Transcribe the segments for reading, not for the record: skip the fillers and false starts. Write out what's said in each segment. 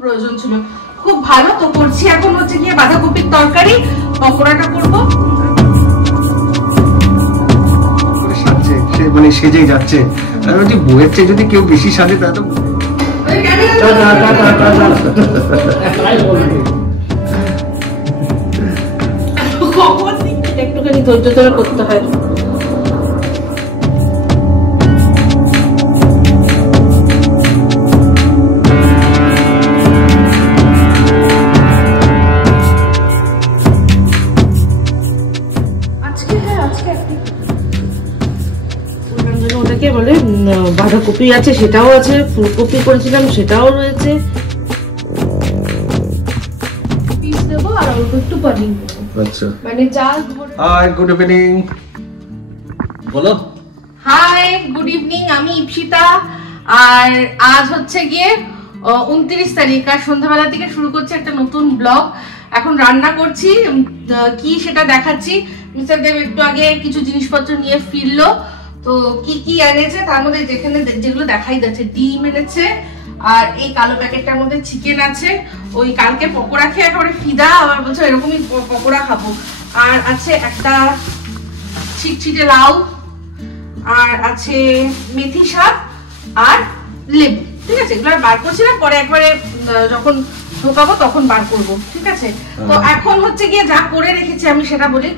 প্রয়োজন ছিল। খুব ভালো তো করছি। এখন হচ্ছে গিয়ে বাঁধাকপির তরকারি, পকোড়াটা করবো। মানে সেজেই যাচ্ছে, বউয়ের চেয়ে যদি কেউ বেশি সাজে তা তো একটুখানি ধৈর্য ধরে করতে হয়। ওটাকে বলে বাঁধাকপি আছে, সেটাও আছে, ফুলকপি করেছিলাম সেটাও রয়েছে। পিস দেবো আর অল্প একটু পনির। আচ্ছা, মানে চাল। Hi, good evening. বলো। Hi, good evening. আমি ইপসিতা। আর আজ হচ্ছে গিয়ে 29 তারিখ, আর সন্ধ্যাবেলা থেকে শুরু করছি একটা নতুন ব্লগ। এখন রান্না করছি, কি সেটা দেখাচ্ছি। মিস্টার দেব একটু আগে কিছু জিনিসপত্র নিয়ে ফিরলো, তো কি কি এনেছে তার মধ্যে যেখানে যেগুলো দেখাই যাচ্ছে, ডিম এনেছে, আর এই কালো প্যাকেটটার মধ্যে চিকেন আছে। ওই কালকে পকোড়া খেয়ে একেবারে ফিদা, আবার বলছো এরকমই পকোড়া খাবো। আর আছে একটা ছিটছিটে লাউ, আর আছে মেথি শাক আর লেবু। ঠিক আছে, এগুলো বার করছিলাম, পরে একবারে যখন ঢোকাবো তখন বার করবো। ঠিক আছে, তো এখন হচ্ছে গিয়ে যা করে রেখেছি আমি সেটা বলি।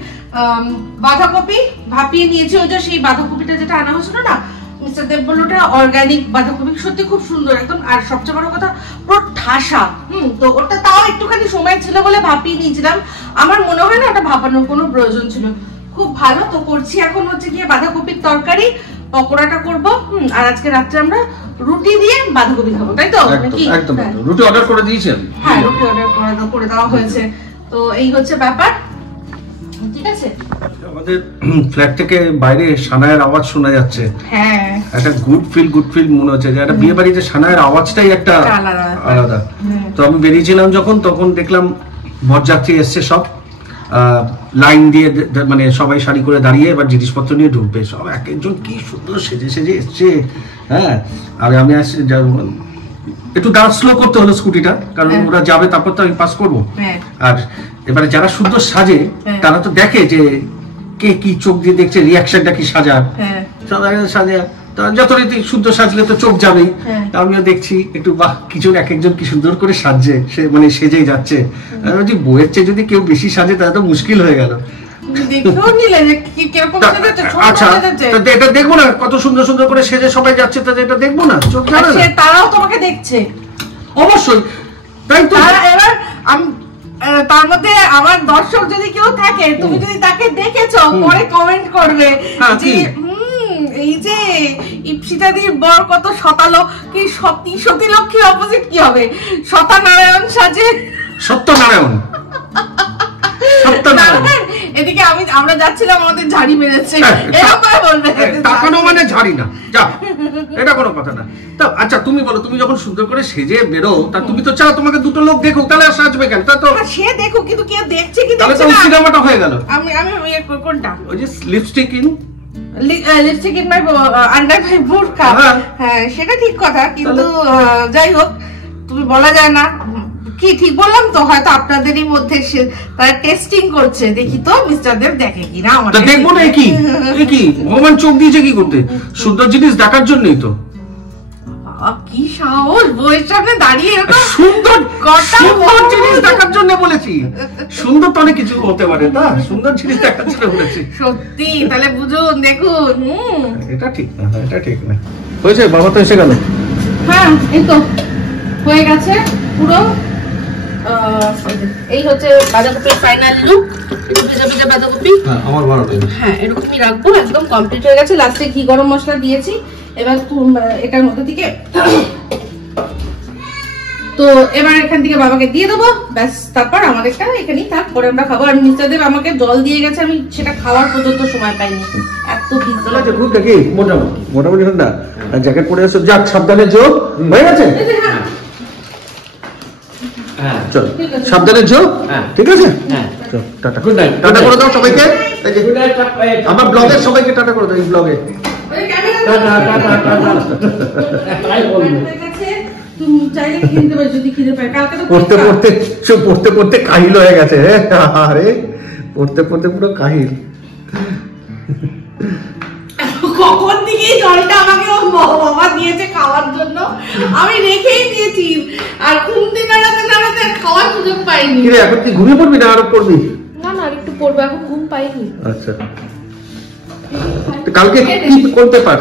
বাঁধাকপি ভাপিয়ে নিয়েছি, ওই যে সেই বাঁধাকপিটা যেটা আনা হয়েছিল না, মিস্টার দেব বলল ওটা অর্গানিক বাঁধাকপি, সত্যি খুব সুন্দর একদম। আর সবচেয়ে বড় কথা পুরো ঠাসা। তো ওটা তাও একটুখানি সময় ছিল বলে ভাপিয়ে নিয়েছিলাম। আমার মনে হয় না ওটা ভাপানোর কোনো প্রয়োজন ছিল। খুব ভালো তো করছি। এখন হচ্ছে গিয়ে বাঁধাকপির তরকারি, পকোড়াটা করবো। আর আজকে রাত্রে আমরা রুটি দিয়ে বাঁধাকপি খাবো, তাই তো? একদম। রুটি অর্ডার করে দিয়েছেন? হ্যাঁ, রুটি অর্ডার করে দেওয়া হয়েছে। তো এই হচ্ছে ব্যাপার। ঠিক আছে, আমাদের ফ্ল্যাট থেকে বাইরে সানায়ের আওয়াজ শোনা যাচ্ছে। হ্যাঁ, একটা গুড ফিল মনে হচ্ছে, যে একটা বিয়ে বাড়িতে সানায়ের আওয়াজটাই একটা আলাদা। তো আমি বেরিয়েছিলাম যখন, তখন দেখলাম বরযাত্রী এসছে সব, লাইন দিয়ে, মানে সবাই শাড়ি করে দাঁড়িয়ে এবার জিনিসপত্র নিয়ে ঢুকবে। সব এক একজন কি সুন্দর সেজে এসছে। হ্যাঁ, আর আমি একটু দাঁড় স্লো করতে হলো স্কুটিটা, কারণ ওরা যাবে, তারপর তো আমি পাস করবো। আর এবারে যারা সুন্দর সাজে তারা তো দেখে যে কে কি চোখ দিয়ে দেখছে, রিয়াকশনটা কি সাজার। সাজে যথারীতি সুন্দর সাজলে তো চোখ যাবেই। আমিও দেখছি একটু, বাহ, কিছু এক একজন কি সুন্দর করে সাজছে, সে মানে সেজেই যাচ্ছে। বউয়ের চেয়ে যদি কেউ বেশি সাজে তাহলে তো মুশকিল হয়ে গেল। আচ্ছা, এটা দেখবো না কত সুন্দর সুন্দর করে সেজে সবাই যাচ্ছে, তাদের এটা দেখবো না? চোখ যাবে না? তারাও তোমাকে দেখছে অবশ্যই, তাই তো। এবার তার মধ্যে আমার দর্শক যদি কেউ থাকে, তুমি যদি তাকে দেখেছো, পরে কমেন্ট করবে যে এই যে ইপসিতাদির বর কত শতালো, কি সতীলক্ষ্মী অপোজিট কি হবে, সত্যনারায়ণ সাজে। সত্যনারায়ণ এদিকে আমরা যাচ্ছিলাম, আমাদের ঝাড়ি মেরেছে, এরকম বলবে তাকানো মানে ঝাড়ি না, যা, এটা কোনো কথা না। তা আচ্ছা, তুমি বলো, তুমি যখন সুন্দর করে সেজে বেরো, তা তুমি তো চাও তোমাকে দুটো লোক দেখুক, তাহলে আর সাজবে কেন? তা তো সে দেখুক, কিন্তু কেউ দেখছে কি দেখছে না, সিনেমাটা হয়ে গেল। আমি কোনটা, ওই যে লিপস্টিক ইন মাই আন্ডার মাই বুরকা। হ্যাঁ, সেটা ঠিক কথা, কিন্তু যাই হোক, তুমি বলা যায় না কি ঠিক বললাম তো। হয়তো আপনাদেরই মধ্যে তারা টেস্টিং করছে, দেখি তো মিস্টার দেব দেখে কিনা। আমার দেখবো না, কি ভগবান চোখ দিয়েছে কি করতে? সুন্দর জিনিস দেখার জন্যই তো। কি সাহস, বইয়ের সামনে দাঁড়িয়ে এরকম সুন্দর জিনিস দেখার জন্য বলেছি। সুন্দর তো অনেক কিছু হতে পারে, তা সুন্দর জিনিস দেখার জন্য বলেছি। সত্যি, তাহলে বুঝুন, দেখুন। এটা ঠিক না, এটা ঠিক না। হয়েছে, বাবা তো এসে গেল। হ্যাঁ, এই তো হয়ে গেছে পুরো। এই হচ্ছে বাঁধাকপির ফাইনাল লুক। একটু ভেজা ভেজা বাঁধাকপি, আমার ভালো লাগে। হ্যাঁ, এরকমই রাখবো। একদম কমপ্লিট হয়ে গেছে। লাস্টে ঘি গরম মশলা দিয়েছি। এবার এটার মধ্যে থেকে তো এবার এখান থেকে বাবাকে দিয়ে দেবো, ব্যাস। তারপর আমাদেরটা এখানেই থাক, পরে আমরা খাবো। আর মিস্টার দেব আমাকে জল দিয়ে গেছে, আমি সেটা খাওয়ার পর্যন্ত সময় পাইনি, এত ভিজে। মোটামুটি ঠান্ডা, জ্যাকেট পরে আসো। যাক, সাবধানে যো, হয়ে গেছে। চল, সাবধানে যো, ঠিক আছে? Tata, good night. টাটা করে দাও সবাইকে, আমার ব্লগের সবাইকে টাটা করে দাও। এই ব্লগে তুমি চাইলে খেতে পারো যদি খিদে পায়। কালকে তো পড়তে পড়তে কাহিল হয়ে গেছে। আরে পড়তে পড়তে পুরো কাহিল। কখন থেকে জলটা আমাকে ওর বাবা দিয়েছে খাওয়ার জন্য, আমি রেখেই দিয়েছি, আর ঘুম দিয়ে নাড়াতে নাড়াতে খাওয়ার সুযোগ পাইনি। এখন তুই ঘুমিয়ে পড়বি না আরো পড়বি? না না, একটু পড়বো, এখন ঘুম পাইনি। আচ্ছা, কালকে কি করতে পার?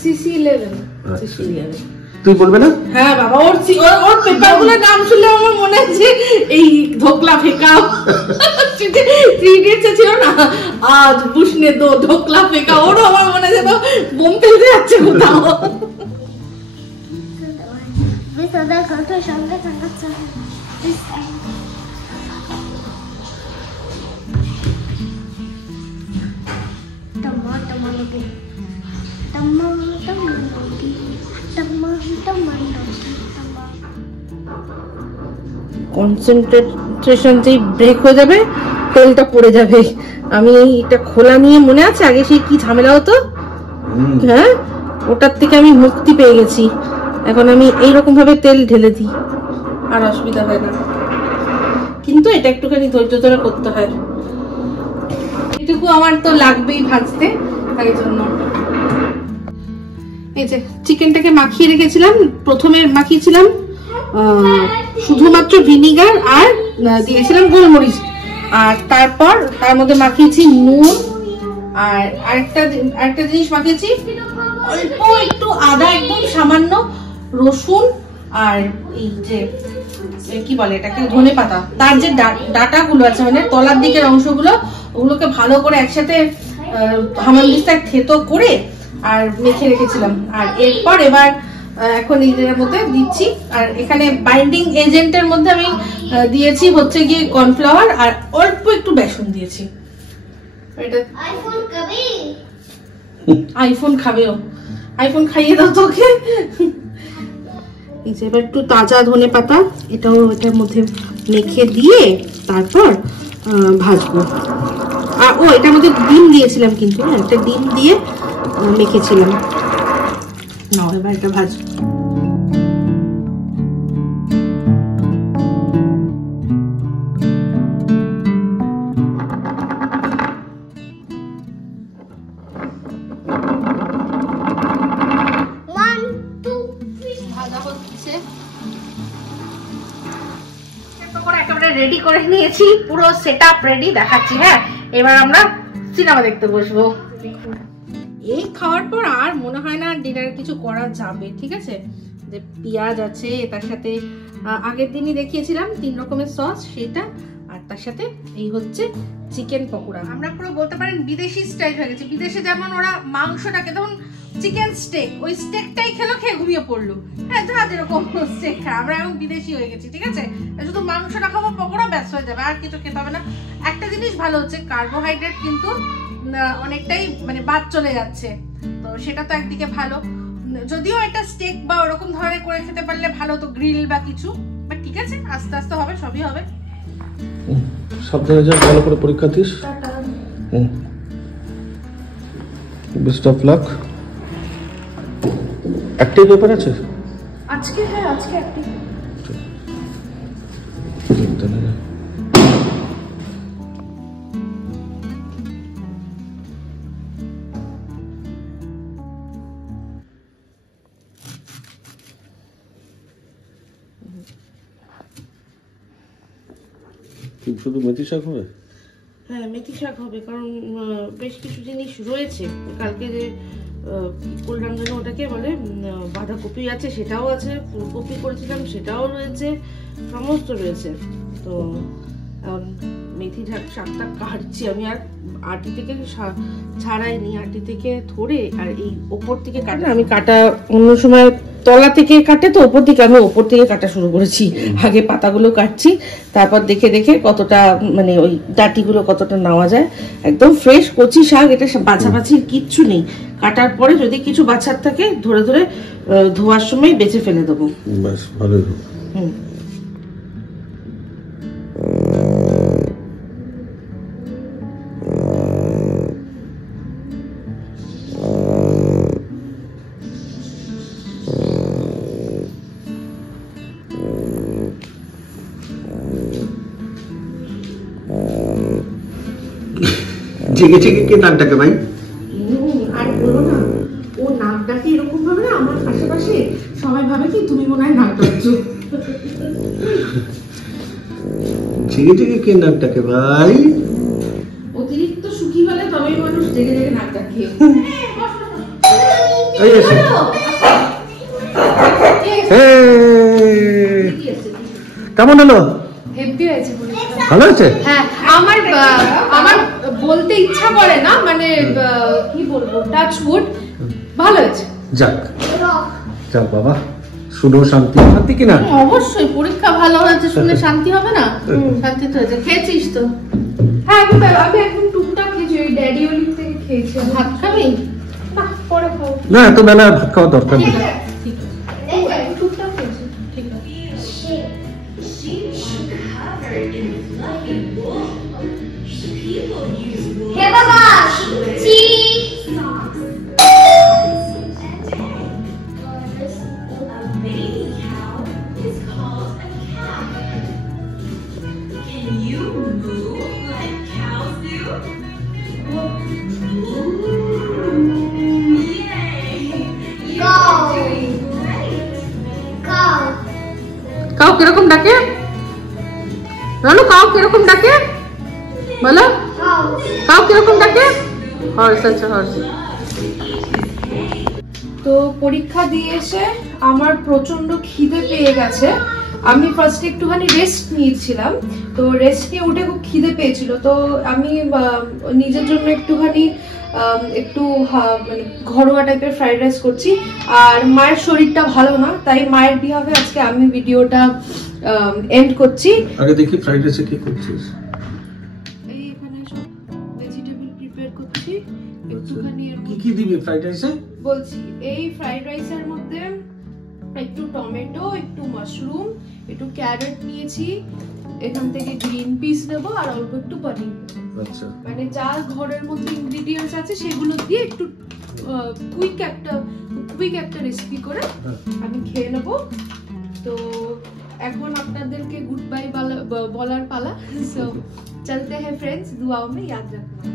সিসি 11 সিসি 11 তুই বলবে না? হ্যাঁ বাবা, ওর পেপারগুলোর নাম শুনলে আমার মনে হচ্ছে এই ধোকলা ফেকা থ্রি ইডিয়টসে ছিল না, আজ বুশনে দো ধোকলা ফেকা, ওরও আমার মনে যেন বোম ফেলতে যাচ্ছে কোথাও। কনসেন্ট্রেশন যেই ব্রেক হয়ে যাবে তেলটা পড়ে যাবে। আমি এটা খোলা নিয়ে মনে আছে আগে সেই কি ঝামেলা হতো, হ্যাঁ ওটার থেকে আমি মুক্তি পেয়ে গেছি। এখন আমি এইরকম ভাবে তেল ঢেলে দিই, আর অসুবিধা হয় না, কিন্তু এটা একটুখানি ধৈর্য ধরে করতে হয়। এটুকু আমার তো লাগবেই ভাজতে, তাই জন্য। এই যে চিকেনটাকে মাখিয়ে রেখেছিলাম, প্রথমে মাখিয়েছিলাম শুধুমাত্র ভিনিগার আর দিয়েছিলাম গোলমরিচ, আর তারপর তার মধ্যে মাখিয়েছি নুন, আর আরেকটা জিনিস মাখিয়েছি অল্প একটু আদা, একদম সামান্য রসুন, আর এই যে কি বলে এটাকে ধনে পাতা, তার যে ডাটাগুলো আছে মানে তলার দিকের অংশগুলো, ওগুলোকে ভালো করে একসাথে হামানদিস্তায় থেতো করে আর মেখে রেখেছিলাম। আর এরপর এবার এখন এর মধ্যে দিচ্ছি, আর এখানে বাইন্ডিং এজেন্টের মধ্যে আমি দিয়েছি হচ্ছে গিয়ে কর্নফ্লাওয়ার, আর অল্প একটু বেসন দিয়েছি। এটা আইফোন খাবেও, আইফোন খাইয়ে দাও তোকে। এই যে এবার একটু তাজা ধনে পাতা এটাও এটার মধ্যে মেখে দিয়ে তারপর ভাজবো। আর ও এটার মধ্যে ডিম দিয়েছিলাম, কিন্তু হ্যাঁ একটা ডিম দিয়ে মেখেছিলাম। নাও এবার এটা ভাজবো। রেডি করে নিয়েছি, পুরো সেটআপ রেডি, দেখাচ্ছি। হ্যাঁ এবার আমরা সিনেমা দেখতে বসবো। এই খাওয়ার পর আর মনে হয় না ডিনার কিছু করা যাবে, ঠিক আছে। যে পেঁয়াজ আছে, তার সাথে আগের দিনই দেখিয়েছিলাম 3 রকমের সস, সেটা, আর তার সাথে এই হচ্ছে চিকেন পকোড়া। আমরা পুরো বলতে পারেন বিদেশি স্টাইল হয়ে গেছে। বিদেশে যেমন ওরা মাংসটাকে তখন চিকেন স্টেক, ওই স্টেকটাই খেলো, খেয়ে ঘুমিয়ে পড়লো। হ্যাঁ যা যেরকম স্টেক খায়, আমরা এখন বিদেশি হয়ে গেছি, ঠিক আছে। শুধু মাংসটা খাবো, পকোড়া ব্যাস হয়ে যাবে, আর কিছু খেতে হবে না। একটা জিনিস ভালো হচ্ছে, কার্বোহাইড্রেট কিন্তু অনেকটাই মানে বাদ চলে যাচ্ছে, তো সেটা তো একদিকে ভালো। যদিও এটা স্টেক বা ওরকম ধরনের করে খেতে পারলে ভালো, তো গ্রিল বা কিছু, বাট ঠিক আছে, আস্তে আস্তে হবে, সবই হবে। সাবধানে যা, ভালো করে পরীক্ষা দিস। Best of luck. একটাই পেপার আছে আজকে? হ্যাঁ আজকে একটাই। শুধু মেথি শাক হবে? হ্যাঁ মেথি শাক হবে, কারণ বেশ কিছু জিনিস রয়েছে। কালকে যে করলাম যেন ওটাকে বলে বাঁধাকপি আছে, সেটাও আছে, ফুলকপি করেছিলাম সেটাও রয়েছে, সমস্ত রয়েছে। তো মেথি শাকটা কাটছি আমি, আর আটি থেকে ছাড়াইনি, আটি থেকে ধরে আর এই ওপর থেকে কাটা। আমি কাটা অন্য সময় তলা থেকে কাটে, তো ওপর থেকে আমি ওপর থেকে কাটা শুরু করেছি। আগে পাতাগুলো কাটছি, তারপর দেখে দেখে কতটা মানে ওই ডাটিগুলো কতটা নেওয়া যায়। একদম ফ্রেশ কচি শাক, এটা বাছাবাছির কিচ্ছু নেই। কাটার পরে যদি কিছু বাছার থাকে ধরে ধরে ধোয়ার সময় বেছে ফেলে দেবো, ব্যাস ভালোই। জেগে জেগে কে নাক ডাকে ভাই? আর বলো না, ও নাক ডাকে এরকম ভাবে না, আমার আশেপাশে সবাই ভাবে কি তুমি মনে হয় নাক ডাকছো। জেগে জেগে কে নাক ডাকে ভাই? অতিরিক্ত সুখী হলে তবেই মানুষ জেগে জেগে নাক ডাকে। এই এসে কেমন হলো? হেভি হয়েছে, ভালো হয়েছে। হ্যাঁ, আমার বলতে ইচ্ছা করে না, মানে কি বলবো, টাচ উড, ভালো হয়েছে। যাক যাক বাবা, শুনো শান্তি শান্তি কিনা? অবশ্যই, পরীক্ষা ভালো হয়েছে শুনে শান্তি হবে না? শান্তি তো হয়েছে। খেয়েছিস তো? হ্যাঁ, আমি একদম টুকটাক খেয়েছি, ওই ড্যাডি ওলিভ থেকে খেয়েছি। ভাত খাবি? না, পরে খাবো। না, এত বেলা ভাত খাওয়া দরকার নেই। টুকটাক খেয়েছি, ঠিক আছে। Hey, Baba! Cheese! A baby cow is called a calf. Can you move like cows do? Yay! You're doing great. Cow. Cow কিরকম ডাকে বলো? কাউ কিরকম ডাকে বলো? কাউ কিরকম ডাকে? হর্স। আচ্ছা, হর্স। তো পরীক্ষা দিয়ে এসে আমার প্রচন্ড খিদে পেয়ে গেছে। আমি ফার্স্টে একটুখানি রেস্ট নিয়েছিলাম, তো রেস্ট নিয়ে উঠে খুব খিদে পেয়েছিল, তো আমি নিজের জন্য একটুখানি মানে ঘরোয়া টাইপের ফ্রাইড রাইস করছি। আর মায়ের শরীরটা ভালো না, তাই মায়ের বিহাফে আজকে আমি ভিডিওটা এন্ড করছি। আগে দেখি ফ্রাইড রাইসে কি করছিস। এই এখানে সব ভেজিটেবল প্রিপেয়ার করছি, একটুখানি কি কি দিবি ফ্রাইড রাইসে? বলছি, এই ফ্রাইড রাইসের মধ্যে একটু টমেটো, একটু মাশরুম, একটু ক্যারট নিয়েছি, এখান থেকে গ্রিন পিস নেব, আর অল্প একটু পনির। আচ্ছা, মানে যা ঘরের মধ্যে ইনগ্রেডিয়েন্টস আছে সেগুলো দিয়ে একটু কুইক একটা রেসিপি করে আমি খেয়ে নেব। তো এখন আপনাদেরকে গুড বাই বলার পালা। সো চলতে হ্যাঁ ফ্রেন্ডস, দুআও মে ইয়াদ রাখনা।